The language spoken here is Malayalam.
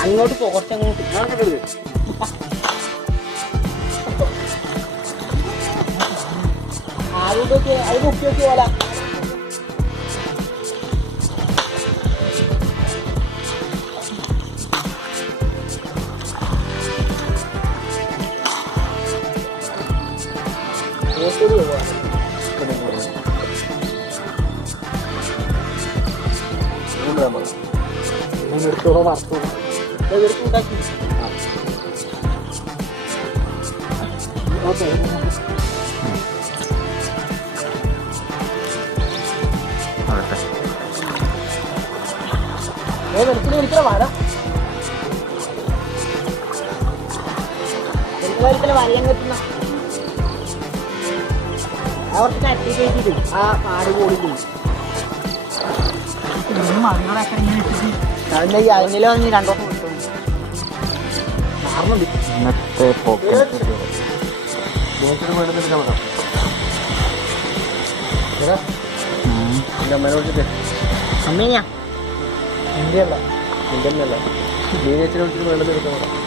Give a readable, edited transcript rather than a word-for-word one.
അങ്ങോട്ട് കുറച്ചങ്ങോട്ട് ആരോടൊക്കെ അത് മുക്കിയൊക്കെ പോലെ എടുത്തോളോ വറുത്തോളൂ ഉണ്ടാക്കി ഓക്കെ ഒരിക്കലും വരാം ഒരിക്കലും വരയാൻ പറ്റുന്ന അവർക്ക് തട്ടി കയറ്റിട്ട് ആ പാട് പോളിക്കും അതിൻ്റെ ഈ അരങ്ങില വന്ന് രണ്ടോസം കിട്ടും അമ്മേനാ ഇന്ത്യല്ല ഇന്ത്യന്നല്ല വേണ്ടത് എടുക്കണം